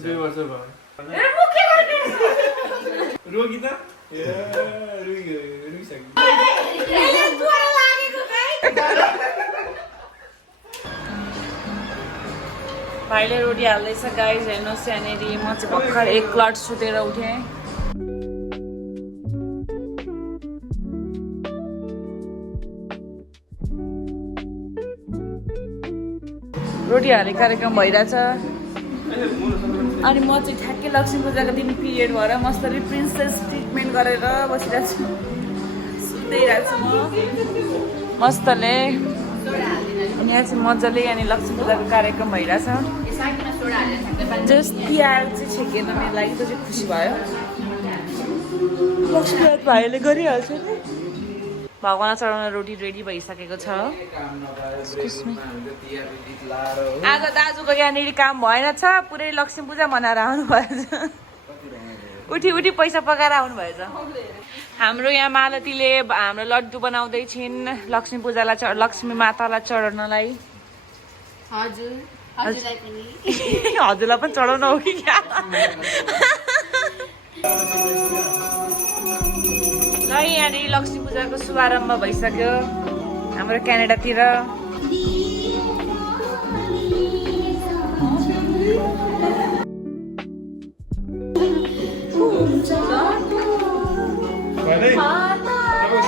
2 वर्ष भयो रोगी त भाइले रोटी हाल्दैछ गाइस हेर्नुहोस् यहाँनिर म चाहिँ भर्खर एक क्लट सुतेर उठेँ रोटी हाल्ने कार्यक्रम भइरहेछ अनि म चाहिँ ठ्याक्कै लक्ष्मी पूजाको दिन पिरियड भएर मस्तरी प्रिन्सेस ट्रिटमेन्ट गरेर बसिरहेको छु सुत्दैरहेको छु म मस्तले यहाँ चाहिँ मजाले यहाँनिर लक्ष्मी पूजाको कार्यक्रम भइरहेछ जस्ट तिहार चाहिँ छेकेन मेरो लागि त्यो चाहिँ खुसी भयो लक्ष्मी पूजा भाइले गरिहाल्छ नि भगवानलाई चढाउन रोटी रेडी भइसकेको छ आज दाजुको यहाँनिर काम भएन छ पुरै लक्ष्मी पूजा मनाएर आउनु भएछ उठी उठी पैसा पकाएर आउनु भएछ हाम्रो यहाँ मालतीले हाम्रो लड्डु बनाउँदै छिन् लक्ष्मी पूजालाई लक्ष्मी मातालाई चढाउनलाई हजुरलाई पनि चढाउन हो कि क्या ल यहाँनिर लक्ष्मी पूजाको शुभारम्भ भइसक्यो हाम्रो क्यानाडातिर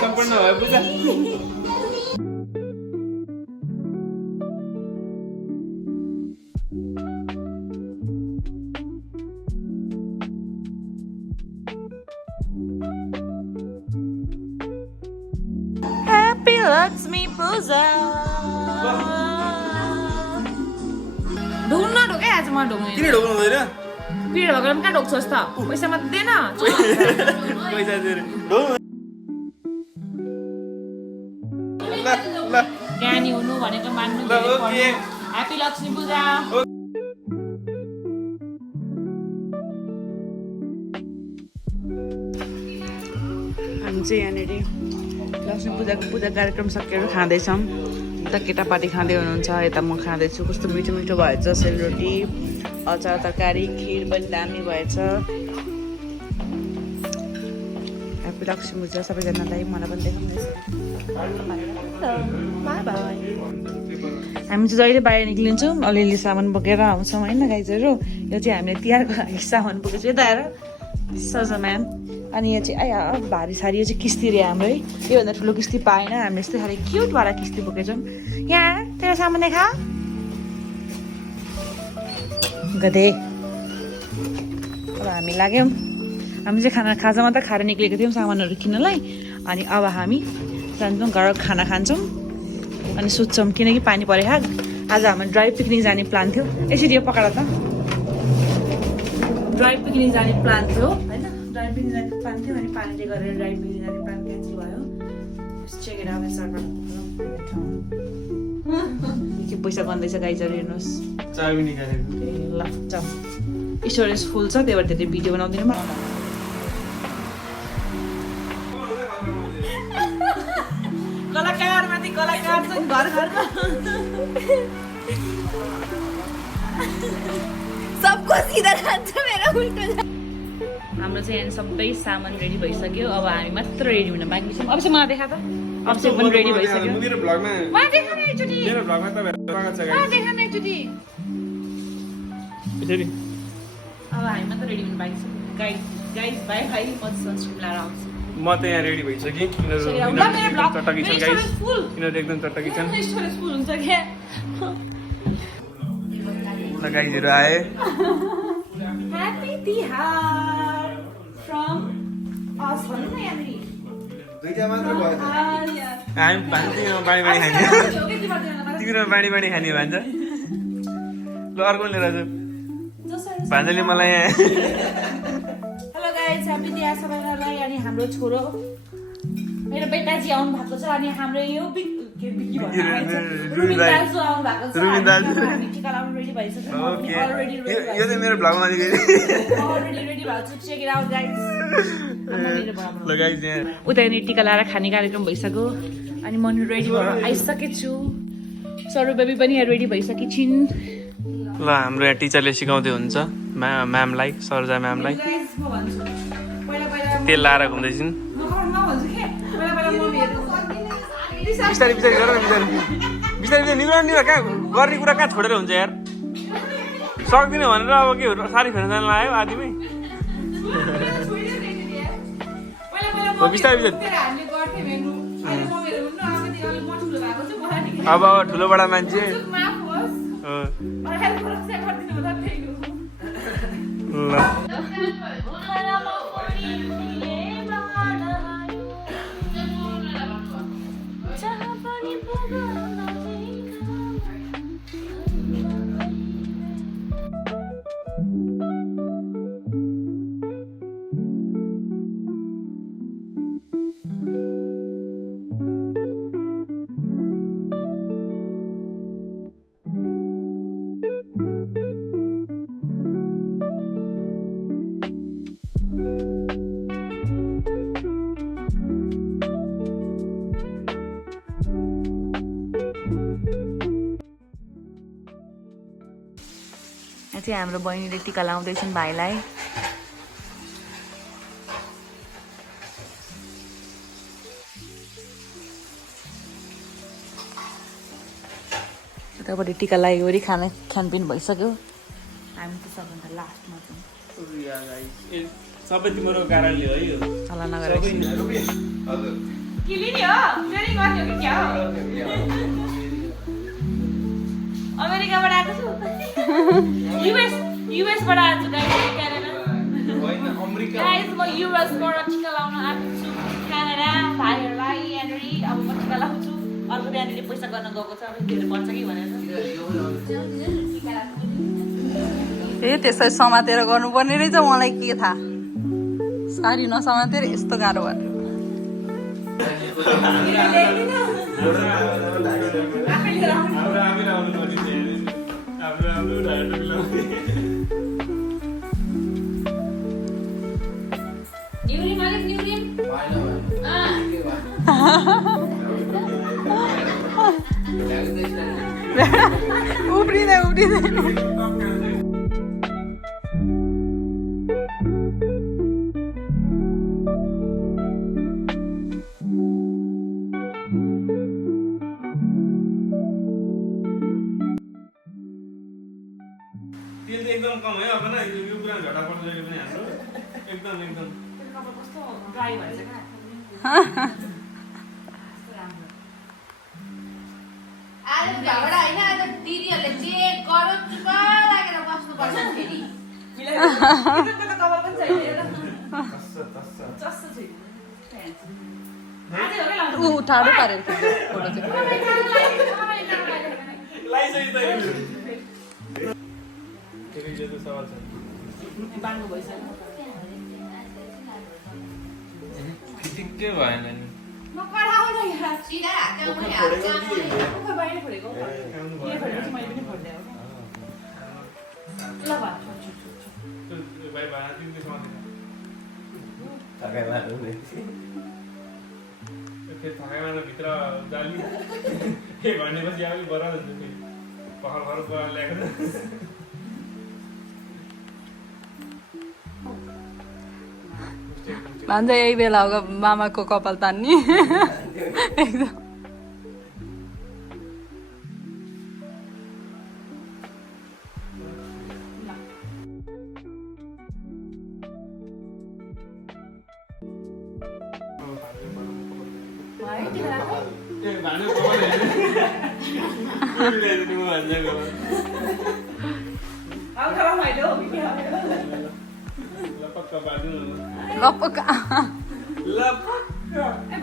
सम्पन्न भयो पूजा Happy Lakshmi Puja ढोक्न ढोके आज म ढोक्ने किन ढोक्नु हुँदैन पिड भएको पनि कहाँ ढोक्छस् त पैसा मात्र दिएन पैसा दिएर ढोक ज्ञानी हुनु भनेको मान्नु ह्याप्पी लक्ष्मी पूजा हामी चाहिँ यहाँनिर लक्ष्मी पूजाको पूजा कार्यक्रम सकेर खाँदैछौँ यता केटापाटी खाँदै हुनुहुन्छ यता म खाँदैछु कस्तो मिठो मिठो भएछ सेलरोटी अचार तरकारी खिर पनि दामी भएछ ह्याप्पी लक्ष्मी पूजा सबैजनालाई मलाई पनि देखाउँदैछ हामी चाहिँ जहिले बाहिर निक्लिन्छौँ अलिअलि सामान बोकेर आउँछौँ होइन गाइजहरू यो चाहिँ हामीले तिहारको लागि सामान बोकेको यता आएर सजमान अनि यो चाहिँ आया भारी सारी यो चाहिँ किस्ती रे हाम्रो है योभन्दा ठुलो किस्ती पाएन हामीले यस्तै खालि क्युटवाला किस्ती बोकेछौँ यहाँ तेरो सामान देखा गदे अब हामी लाग्यौँ हामी चाहिँ खाजा मात्र खाएर निक्लेको थियौँ सामानहरू किन्नलाई अनि अब हामी जान्छौँ घर खाना खान्छौँ अनि सुत्छौँ किनकि पानी परे आज हाम्रो ड्राई पिकनिक जाने प्लान थियो यसरी यो पकाएर त ड्राई पिकनिक जाने प्लान थियो होइन ड्राई पिकनिक जाने प्लान थियो अनि पानीले गरेर ड्राई पिकनिक जाने प्लान क्यान्सल भयो चेक इट आउट के पैसा गन्दैछ गाइजहरू हेर्नुहोस् ल जाउँ स्टोरेज फुल छ त्यही भएर धेरै भिडियो बनाउँदिनँ म कलाकारमाथि कलाकार चाहिँ घर घरमा सबको सिधा जान्छ मेरो उल्टो हाम्रो चाहिँ यहाँ सबै सामान रेडी भइसक्यो अब हामी मात्र रेडी हुन बाँकी छौँ अब चाहिँ मलाई देखा त अब चाहिँ पनि रेडी भइसक्यो मेरो भ्लगमा मलाई देखा न एकचोटि मेरो भ्लगमा तपाईहरु स्वागत छ मलाई देखा न एकचोटि यसरी अब हामी मात्र रेडी हुन बाँकी छौँ गाइस बाई बाई म सनस्क्रिन लगाएर आउँछु म त यहाँ रेडी भइसकेँ यिनीहरू चटकी छन् गाइस यिनीहरू एकदम चटकी छन् स्टोरेज फुल हुन्छ क्या ल गाइसहरू आए ह्यापी तिहार फ्रम अस भन्नु न यहाँनिर दुईटा मात्र भयो हामी भान्जी बाडी खाने तिम्रो बाडी खाने भन्छ ल अर्को लिएर आउँछु भान्जाले मलाई यहाँ हेलो गाइस ह्यापी तिहार सबैजनालाई अनि हाम्रो छोरो मेरो बेटाजी आउनु भएको छ अनि हाम्रो यो रुबिन दाजु आउनु भएको छ हामी टिका लाउनु रेडी भइसक्यो अलरेडी रेडी यो चाहिँ मेरो भ्लगमा अलरेडी रेडी भएको छु चेक इट आउट गाइस ल गाइस यहाँ उता नि टिका लाएर खाने कार्यक्रम भइसक्यो अनि म रेडी भएर आइसकेछु सरो बेबी पनि यहाँ रेडी भइसकेछिन् ल हाम्रो यहाँ टिचरले सिकाउँदै हुन्छ म्यामलाई सरजा म्यामलाई Guys, म भन्छु पहिला पहिला तेल लाएर घुम्दैछन् नभन्छु के पहिला पहिला मम्मीहरू बिस्तारै बिस्तारै गर न बिस्तारै बिस्तारै निग्र कहाँ गर्ने कुरा कहाँ छोडेर हुन्छ यार सक्दिनँ भनेर अब के हो सारी फेर्न जान लाग्यो आदिमै बिस्तारै बिस्तारै अब ठुलोबडा मान्छे ल यहाँ चाहिँ हाम्रो बहिनीले टिका लाउँदैछन् भाइलाई यतापट्टि टिका लाग्यो खानपिन भइसक्यो हामी चाहिँ सबभन्दा लास्टमा छौँ सबै तिम्रो कारणले हो यो हल्ला नगरेर अमेरिकाबाट आएको छु युएसबाट आएको छु गाइस म युएसबाट टिका लाउन आएको छु क्यानाडा भाइहरूलाई यहाँनिर अब म टिका लाउँछु अर्को त्यहाँनिर पैसा गर्न गएको छ अब धेरै पर्छ कि भनेर ए त्यसरी समातेर गर्नुपर्ने रहेछ मलाई के थाहा सारी नसमातेर यस्तो गाह्रो भयो उफ्रिँदै तेल एकदम कम है अब न यो कुरा झटा पर्छ जहिले पनि हाम्रो एकदम एकदम कस्तो ड्राई भएछ क्या आज झगडा होइन आज दिदीहरूले जे गरो चुप लागेर बस्नुपर्छ फेरि कपाल पनि छैन ऊ टाढो पारेर फोटो चाहिँ सवाल छ बाङ्गो भइसक्यो ठिकै भएन नि म कराउन यहाँ सिधा हातमा खै बाहिर फोडेको यहाँ फोडेपछि मैले पनि फोड्दै हो ल भा भाइ भाइ तिमीले समातेन थकाइमा भित्र जाली के भनेपछि अब बराबर हुन्छ फेरि पखाल घर बरा ल्याएको भन्छ यही बेला हो मामाको कपाल तान्ने एकदम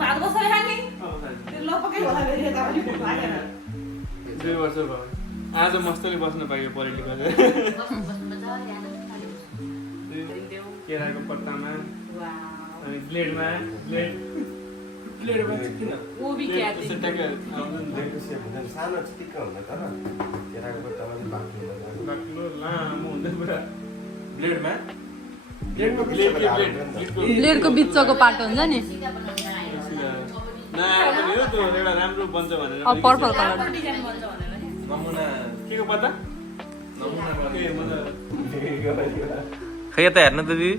भात बसेर खाने लपकै होला फेरि यतापट्टि भोक लागेर 2 वर्ष भयो आज मस्तले बस्न पाइयो पोलिटिकल केराको पत्तामा अनि ब्लेडमा किन वो भी क्या थी सानो चिटिक्क हुन्छ तर केराको पत्तामा चाहिँ बाक्लो लामो हुन्छ पुरा ब्लेडमा ब्लेडको बिचको पाटो हुन्छ नि त्यो एउटा राम्रो बन्छ भनेर पर्पल कलर डिजाइन बन्छ भनेर नमुना केको पत्ता खै यता हेर्नु त दिदी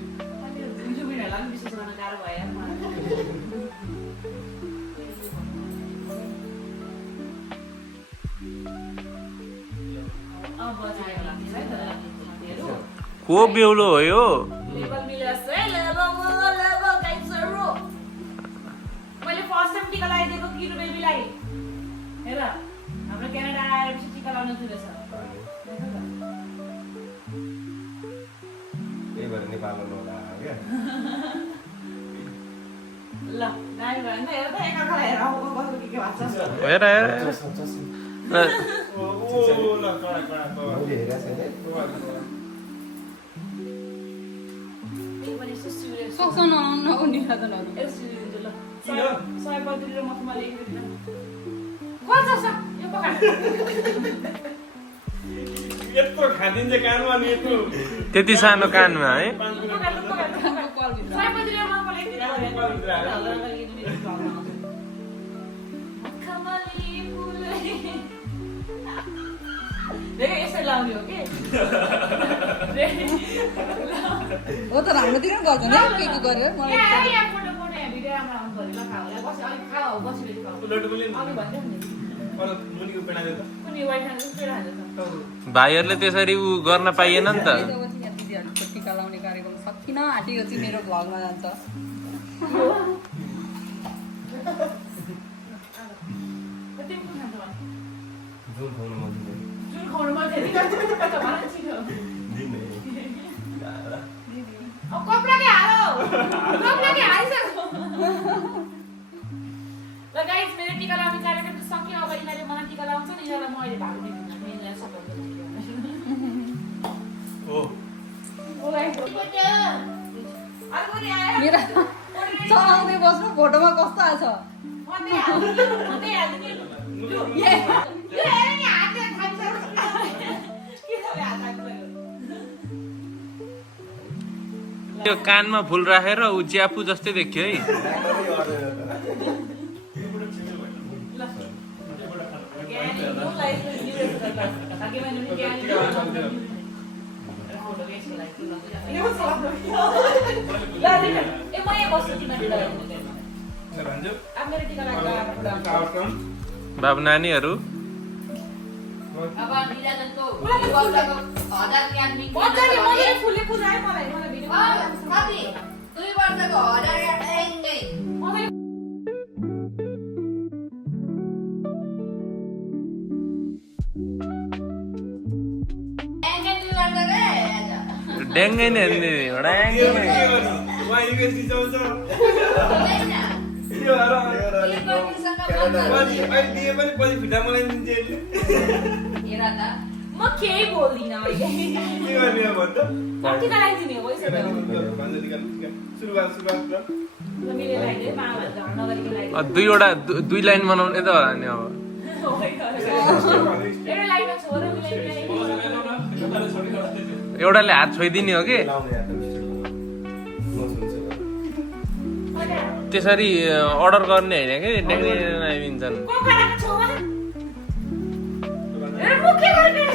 जुबिनहरूलाई पनि विशेष गर्न गाह्रो भयो मलाई अब बचायो होला है त हेरौ को बेहुलो हो यो लेभल मिलेछ है लेभल गाइसहरु मैले फर्स्ट टाइम टिका लगाइदिएको किरु बेबीलाई हेर हाम्रो क्यानाडा आएपछि टिका लगाउन दिँदैछ त्यही भएर नेपालमा नहोला क्या ल गाई भएन हेर त एकअर्कालाई हेर अब कसको के भएको छ हेर हेर मैले हेरेको छैन पनि सिरियस सक्छ नआउनु निराजनहरू सय बद्री र मखमल लेखिदिनु कल छ यो पका यत्रो खादिन्छ कानमा नि यत्रो त्यति सानो कानमा है सय बद्री र मखमल लेखिदिनु मखमली फुल देखे यसरी लाउने हो के हो त हाम्रोतिर पनि गर्छ नि के गर्यो मलाई यहाँ फोटो फोटो यहाँ भिडियो राम्रो आउनु पऱ्यो ल खाऊ बस अलिक खाऊ बसेर खाऊ लड्डु पनि अघि भन्दै नि अरू मुनिको पेडा दे त कुनै वाइट खान्छ पेडा खान्छ भाइहरूले त्यसरी उ गर्न पाइएन नि त दिदीहरूको टिका लाउने कार्यक्रम सकिन आँटेको चाहिँ मेरो भ्लगमा जान्छ कति पनि खान्छ भने जुन खाउनु मन दिँदैन जुन खाउनु मन थियो त भन छिटो दिनै अब कपडा के हालो कपडा के हालिसक्यो ल गाइस मेरो टिका लाउने कार्यक्रम त सक्यो अब यिनीहरूले मलाई टिका लाउँछ नि यिनीहरूलाई म अहिले भाग दिन्छु यिनीहरूलाई सपोर्ट गर्छु हो अर्को नि आयो मेरो चलाउँदै बस्नु फोटोमा कस्तो आछ मते हाल्नु नि यो हेर नि हातले खान्छ के छ हात लाग्यो त्यो कानमा फुल राखेर उ च्यापु जस्तै देखियो है बाबु नानीहरू फुलले पुजायो मलाई ड्याङ्गै नै हेर्ने ड्याङ्गै नै वा युएसडी चल्छ यो हरा अहिले दिए पनि पछि फिटा मलाई दिन्छ यसले म केही बोल्दिनँ अहिले के गर्ने हो भन्छ टिका लगाइदिने हो यसो सुरुवात मिले लगाइदिए मामा झगडा नगरिकन लगाइदिए दुईवटा दुई लाइन बनाउने त होला नि अब एउटा लाइनमा छोरा मिलाइदिए एउटाले हात छोइदिने हो कि लाउने यार त्यसरी अर्डर गर्ने होइन कि ड्याङ्गै दिन्छन् कोकाको छेउमा ए मुखे गरिदिनु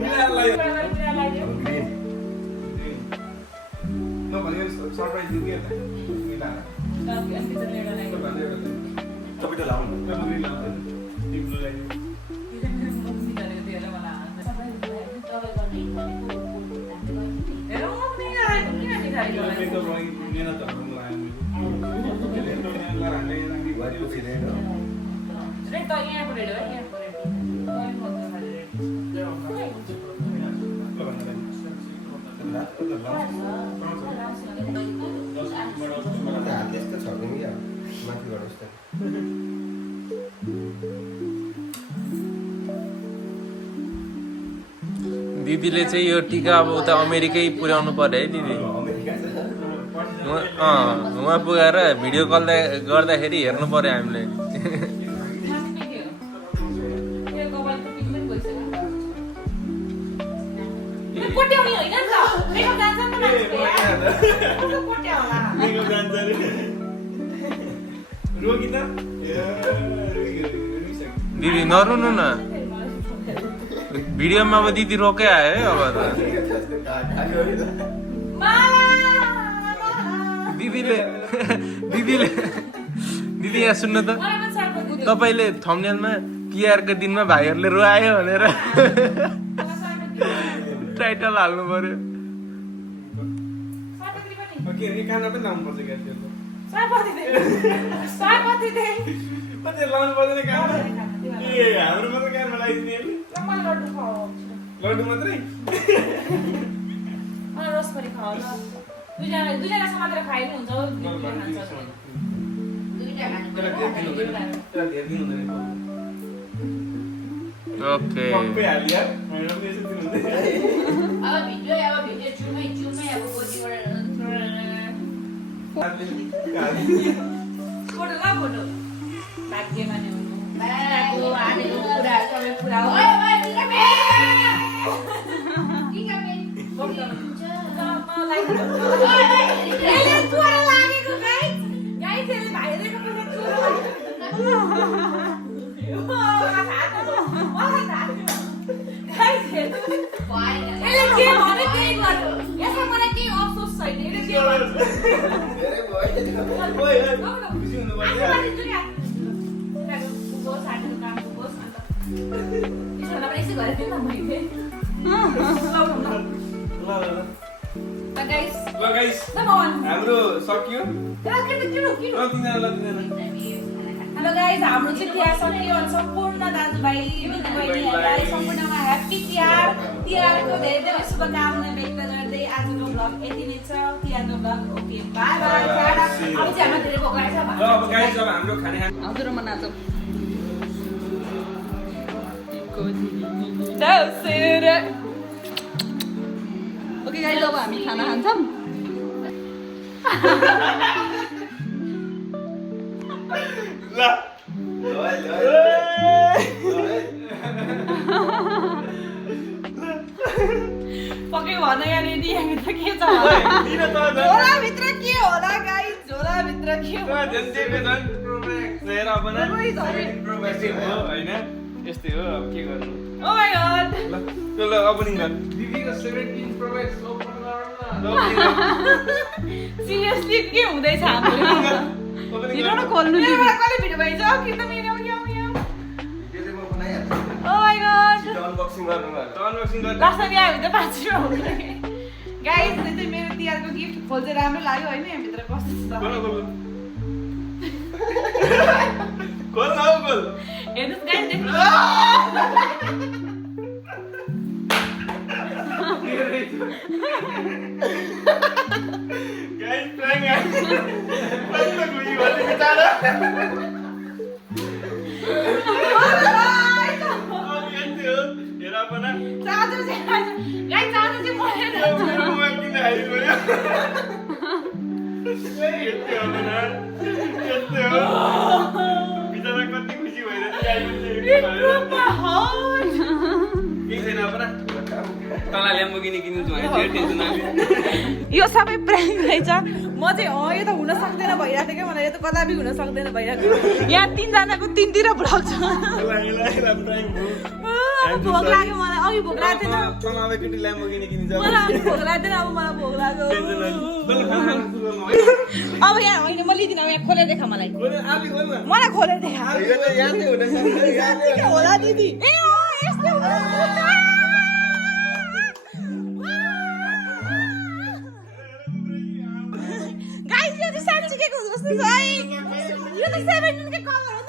मिलालाई लगाइदियो ग्रीन नभने सरप्राइज दिउ के मिला तपाईँ लाउनु हात यस्तो छ भने क्या माथि गर्नुहोस् त दिदीले चाहिँ यो टिका अब उता अमेरिकै पुर्याउनु पर्यो है दिदी अमेरिका उहाँ पुगाएर भिडियो कल गर्दाखेरि हेर्नु पर्यो हामीले कोट्याउने होइन नि त मेकअप जान्छ नि त मान्छेको कोट्या होला मेकअप जान्छ रे रोकी त दिदी नरुनु न भिडियोमा अब दिदी रोकै आयो है अब त दिदीले दिदी यहाँ सुन्न त तपाईँले थम्बनेलमा तिहारको दिनमा भाइहरूले रुवायो भनेर टाइटल हाल्नु पर्यो कानमा पनि लाउनु पर्छ क्या त्यो लाउनु पर्दैन कानमा ए हाम्रो मात्र कानमा लगाइदिने लड्डु मात्रै ओके पक्कै हालिया मेरो पनि यसो दिनु हाम्रो सकियो हेलो गाइज हाम्रो चाहिँ तिहार सकियो अनि सम्पूर्ण दाजुभाइ दिदीबहिनीहरूलाई सम्पूर्णमा ह्याप्पी तिहार तिहारको धेरै धेरै शुभकामना व्यक्त गर्दै आजको भ्लग यति नै छ तिहारको vlog okay bye bye Tata अब चाहिँ हाम्रो धेरै भोक लागेको छ र अब गाइस अब हाम्रो खाने हजुर म नाचौँ ओके गाइस अब हामी खाना खान्छौँ ल पक्कै भन यहाँ रेडी यहाँभित्र के छ दिन त झोलाभित्र के होला गाइस झोलाभित्र के हो होइन यस्तै हो अब के गर्नु ओ माय गॉड ल ओपनिङ गर दिदीको 17 प्रो म्याक्स ओपन गरौँ सिरियसली के हुँदैछ हाम्रो भिडियो न खोल्नु नि कसले भिडियो भइन्छ कि त मेरो ओ माय गॉड अनबक्सिङ गर्नु अनबक्सिङ गर लास्ट टाइम यहाँ भित्र 5 रुपैयाँ हुँदैन गाइस यो चाहिँ मेरो तिहारको गिफ्ट खोल्दै राम्रो लाग्यो होइन यहाँ भित्र कस्तो छ खोल न खोल हेर्नुस् गाइस देख्नु गाइस प्राङ्क प्राङ्क खुसी भन्ने बिचारा हेर अपन चार्जर चाहिँ गाइस चार्जर चाहिँ मरेर मोबाइल किन हालिदियो यस्तै हो न यस्तै हो बिचारा कति खुसी भइरहेछ केही छैन अपन तँलाई ल्याम्बोगिनी किनिदिन्छु भने धेरै टेन्सन आयो यो सबै प्राङ्क रहेछ म चाहिँ यो त हुन सक्दैन भइरहेको थियो क्या मलाई यो त कदापि हुन सक्दैन भइरहेको यहाँ 3 जनाको 3तिर भ्लग छ भोक लाग्यो मलाई अघि भोक लागेको थिएन तँलाई अब एकचोटि ल्याम्बोगिनी किनिदिन्छ मलाई अघि भोक लाग्दैन अब मलाई भोक लाग्यो अब यहाँ होइन म लिदिनँ यहाँ खोलेर देखा मलाई मलाई खोलेर देखा होला दिदी ए यस्तो गाइस यो चाहिँ साँच्चीको जस्तो छ है यो त 17 को कभर हो त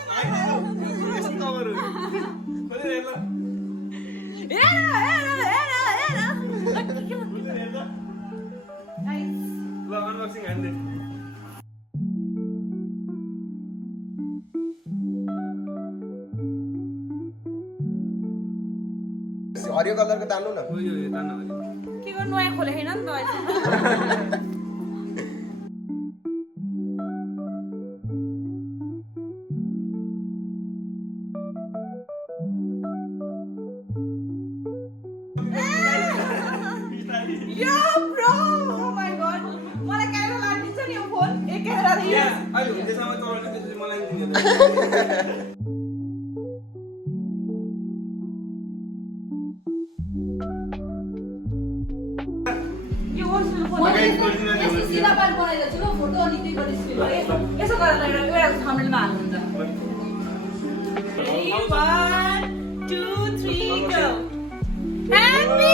हरियो कलरको तान्नु न के गर्नु नयाँ खोले हैन नि त अहिले यो ब्रो ओ माय गॉड मलाई क्यामेरा लागिन्छ नि यो फोन एक क्यामेरा दिए अहिले हुँदैसम्म चलाउने त्यसपछि मलाई दिनु यसो गरेर एउटा थम्बनेलमा हाल्नुहुन्छ 1 2 3 go Happy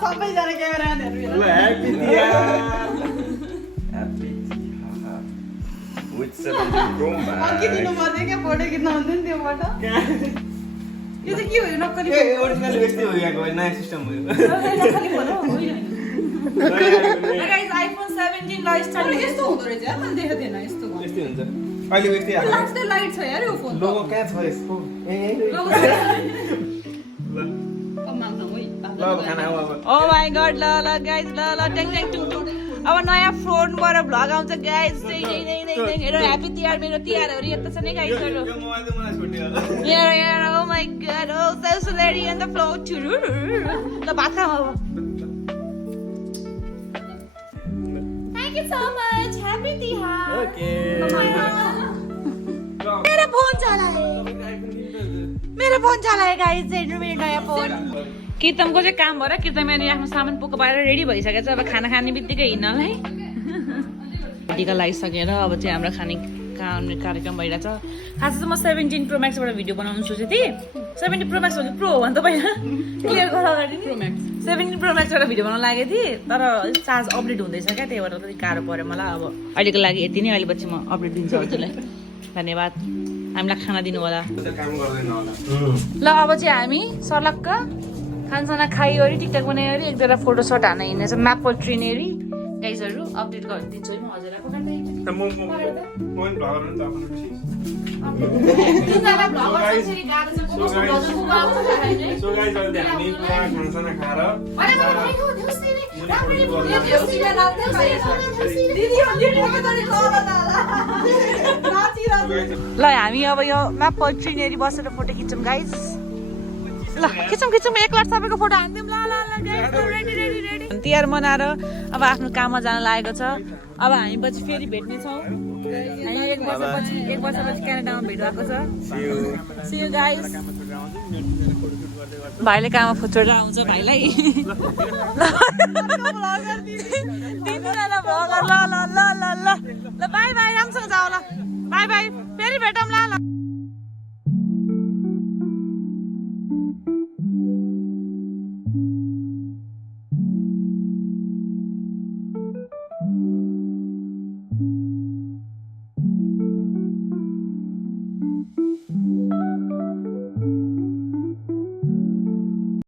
सबैजना क्यामेराम्यानहरू ल happy Tihar happy with 17 pro दिनु पर्दैन क्या फोटो खिच्न हुन्थ्यो नि त्यो फोटो यो चाहिँ के हो यो नक्कली ए ओरिजिनल यस्तै हो यहाँको नयाँ सिस्टम हो यो नक्कली फोन हो होइन गाइस आइफोन 17 ला स्टार्ट यस्तो हुँदो रहेछ यार मैले देखेको थिएन यस्तो यस्तै हुन्छ अहिले यस्तै आएको लास्टै लाइट छ यार यो फोन लोगो कहाँ छ यसको ए ल अब खाना हो अब ओ माय गॉड ल ल गाइस ल ल टेङ टेङ टुङ टुङ अब नयाँ फोनबाट भ्लग आउँछ गाइस हेरो ह्यापी तिहार मेरो तिहारहरू यता छ नि गाइसहरु यो मोबाइल चाहिँ मलाई छुट्यो होला यार oh my god oh so lady on the floor ल भात खाऊ अब thank you so much happy Tihar okay मेरा फोन चला है मेरो फोन चलायो गाइस हेर्नु मेरो नयाँ फोन कीर्तनको चाहिँ काम भएर कीर्तन मेरो आफ्नो सामान पोको पारेर रेडी भइसकेको छ अब खाना खाने बित्तिकै हिँड्नलाई टिका लगाइसकेर अब चाहिँ हाम्रो खाने कार्यक्रम भइरहेछ खास चाहिँ म 17 प्रो म्याक्सबाट भिडियो बनाउनु सोचेको थिएँ 17 प्रो म्याक्स भन्दा प्रो हो भने त पहिला क्लियर गर अगाडि प्रो म्याक्स 17 प्रो म्याक्सबाट भिडियो बनाउन लागेको थिएँ तर चार्ज अपडेट हुँदैछ क्या त्यही भएर अलिक गाह्रो पऱ्यो मलाई अब अहिलेको लागि यति नै अहिले पछि म अपडेट दिन्छु हजुरलाई धन्यवाद हामीलाई खाना दिनु होला काम गर्दैन होला ल अब चाहिँ हामी सलक्क खानसाना खाइवरी टिकटक बनाइवरी एक दुईवटा फोटो सट हान्न हिँड्नेछ म्यापल ट्रेनेरी गाइजहरू अपडेट गरिदिन्छु है म हजुरलाई त म पनि भ्लगर हो नि त आफ्नो खुसी सो गाइस अहिले हामी पुरा खानासाना खाएर ल हामी अब यो म्यापल ट्रेनेरी बसेर फोटो खिच्छौँ गाइज ल खिचौँ एक लाख सबैको फोटो हान्दिउँ ल तिहार मनाएर अब आफ्नो काममा जान लागेको छ अब हामी पछि फेरि भेट्ने छौँ हामी एक वर्षपछि क्यानाडामा भेट भएको छ See you guys भाइले काममा फोटो आउँछ भाइलाई ल बाई बाई राम्रोसँग जाऊ ल बाई बाई फेरि भेटौँ ल